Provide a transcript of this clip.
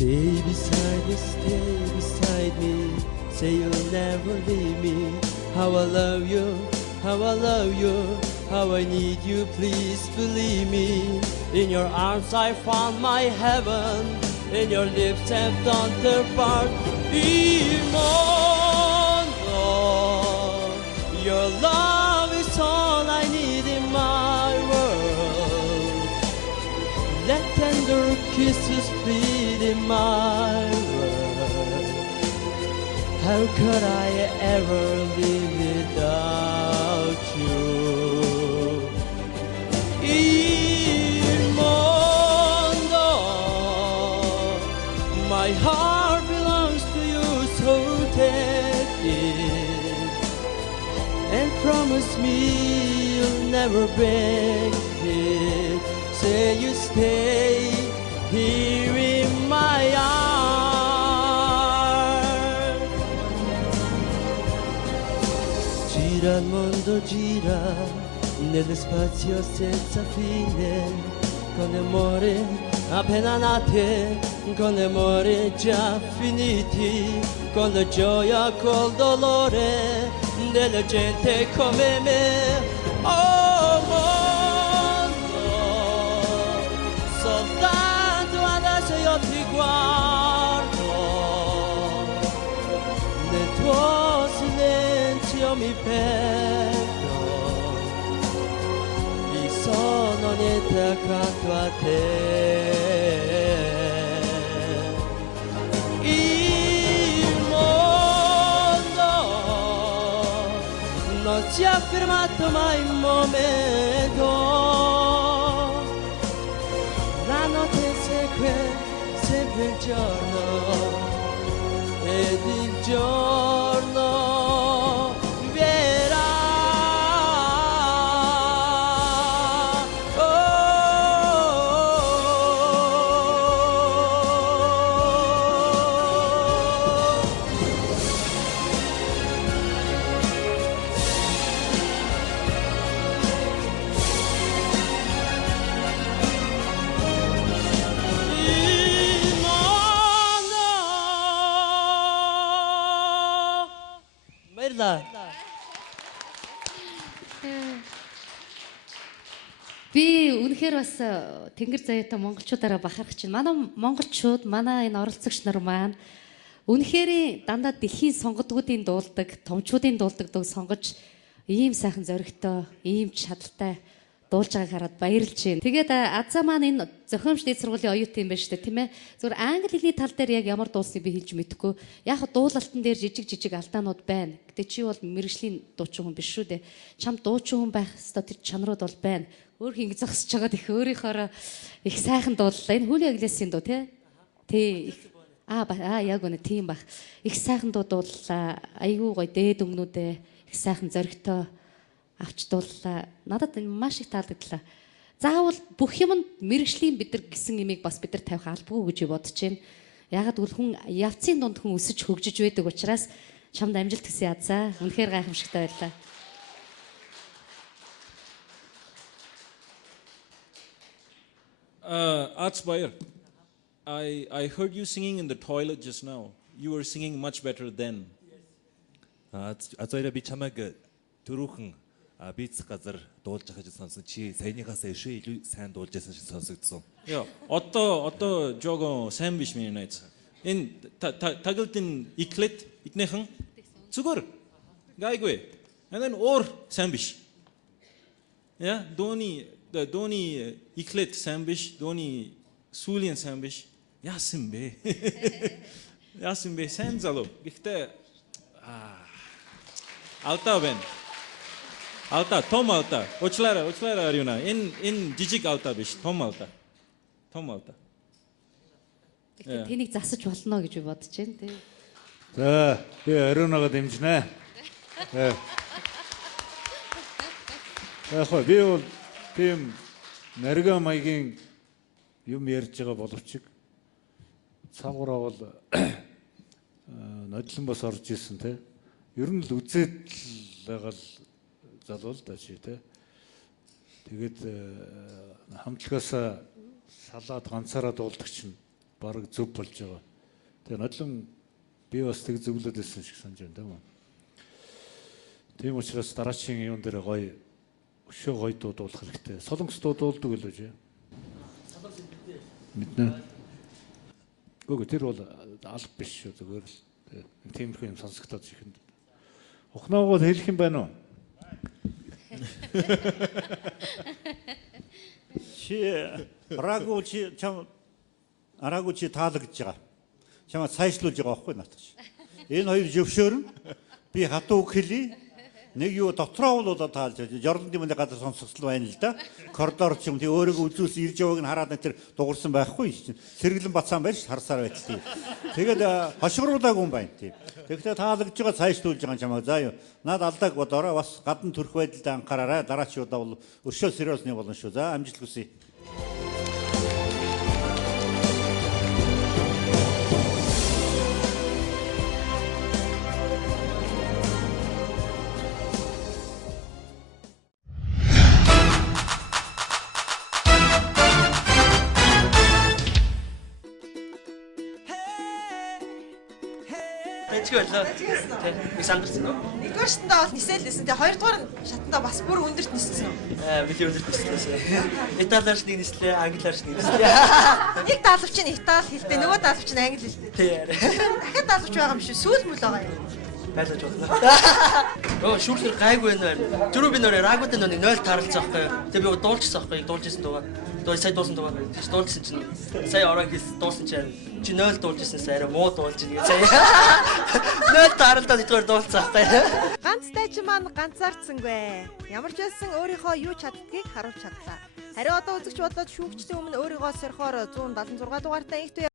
Stay beside me. Say you'll never leave me. How I love you, how I love you, how I need you, please believe me. In your arms I found my heaven, in your lips have done their part. Imondo, your love is all I need in my world. Let tender kisses bleed in my world. How could I ever live without you? Imondo, my heart belongs to you, so take it and promise me you'll never break it. Say you stay here in my arms. Gira il mondo, gira nello spazio senza fine, con amore appena nati, con amore già finiti, con la gioia, col dolore della gente come me. Oh mondo, soltanto adesso io ti guardo, nel tuo silenzio mi perdo, vi sono niente accanto a te. Il mondo non si è fermato mai un momento, la notte segue sempre il giorno ed il giorno verrà. Би үнэхээр бас тэнгэр заяатай монголчуудаараа бахарах чинь манай монголчууд манай энэ оролцогч нар маань үнэхээр дандаа дэлхийн сонгодгуудын дуулдаг, томчуудын дуулдаг сонгож ийм сайхан зоригтой, ийм чадaltaй дуулж байгааг хараад баярлж байна. Тэгээд Азаа маань энэ зохиомж дээд сургуулийн оюутан юм байна шүү дээ, тийм ээ. Зүгээр англи хэлний тал дээр яг ямар дуулсныг би хэлж мэдэхгүй. Яг дуулалтан дээр жижиг алдаанууд байна. Гэтэ чи бол мэрэгжлийн дуучин хүн биш шүү дээ. Чам дуучин хүн байх ёстой тэр чанарууд бол байна. Өөр хинг зогсож байгаад их өөрийнхөө их сайхан дууллаа. Энэ Хүлээ Иглесийн дуу тий. Тий. Яг үнэ тийм баг. Их сайхан дуу дууллаа. Айгүй гоё дээд өмнүүдээ их сайхан зоригтой авч дууллаа. Надад энэ маш их таалагдлаа. Заавал бүх юмд мэрэгжлийн бид нар гисэн имийг бас бид нар тавих албагүй гэж бодож байна. Ягаад гэвэл хүн явцын дунд хүн өсөж хөгжиж байдаг учраас чамд амжилт хүсье Азаа. Үнэхээр гайхамшигтай байлаа. Atsbayer, I heard you singing in the toilet just now. You were singing much better then. Азаира би чамайг түрүүхэн бийц газар дуулж байгаа гэж сонсон. Чи саяныхаас илүү сайн дуулж байсан шиг сонсогдсон. Yeah, отто жого сайн биш миний найз. Энэ тагалдын иклет икнэхэн зүгээр гайгүй. And then or сайн биш. Yeah, дооны иклет сайн биш, дооны сүүлийн сайн биш. Яасан бэ? Яасан бэ? Сайн залуу. Гэхдээ Alta ben. Alta, tom alta. Uçlara arıyorlar. En cicik alta биш. Tom alta. Тэнийг засаж болно гэж би бодож байна тий. За, би ариунагаа дэмжнэ. Яг би бол тийм нарга маягийн юм ярьж байгаа боловч цаагаараа бол нодлон бас орж исэн тий. Ер нь л үзээд л байгаа л залуу л да чи тий. Тэгээд хамтлагаас салаад ганцаараа дуулдаг чинь бараг зөв болж байгаа. Тэгээ нодлон би бас тэг зөвлөд байсан шиг санаж байна тийм үү. Тийм учраас дараагийн юун дээр гоё өшөө гоё дуудуулах хэрэгтэй. Солонгос дуудуулдаг л үү? Мэднэ. Гүг тэр бол алба биш шүү зүгээр л тиймэрхүү юм сонсогдоод ихэнд. Ухнаагүй хэлэх юм байна уу? Чи араагүй чи чам араагүй чи таалагдж байгаа. Чамаа сайжлуулж байгаа байхгүй наатах. Энэ хоёр зөвшөөрн би хатуу хэлий. Нэг юу дотроо бол таалж жорлон димэний газар сонсогдол байна л да. Коридор ч юм тий өөрийгөө үзүүлсэн ирж явааг нь хараад тэр дуурсан байхгүй чинь. Сэргэлэн бацаан байж харсаар байт тий. Тэгээд хошгруулаагүй юм байна тий. Тэгэхдээ таалагдж байгаа сайжлуулж байгаа чамаа заа юу. Наад алдааг бодороо бас гадна төрөх байдалд анхаараарай. Дараачудаа бол өршөөл сериосны болно шүү. За амжилт хүсье. Тэгвэл нэг сандарсан уу? Нэгдүгээр шатндаа бол нисэлсэн. Тэгээ хоёрдугаар шатндаа бас бүр өндөрт ниссэн үү? Бидний өндөрт ниссэн. Италиарч нэг нислээ, англиарч нэг нислээ. Нэг даалгавч нь Итали хэлтэй, нөгөө даалгавч нь англи хэлтэй. Тийм. Дахиад даалгавч байгаа юм шиг сүүл мүл байгаа юм. Байлаж байна. Оо шүүрхэр гайгүй байна. Түрүү би нөр рагуудын нэг 0 тааралцсан байхгүй. Тэгээ би дуулчихсан байхгүй. Дуулжсэн дугаар. Сая дуулсан дугаар. Тэгж дуулжсэн чинь сая ороо хэл дуулсан чинь чи 0 дуулжсэн сая арай муу дуулж ийн гэж сая. 0 тааралдаа нэгдүгээр дуулсан байхгүй. Ганцтай ч маань ганцаардсангүй. Ямар ч байсан өөрийнхөө юу чаддгийг харуулж чадлаа. Хариу одоо үзэгч бодоод шүүгчдийн өмнө өөрийгөө сорхоор 176 дугаартай инх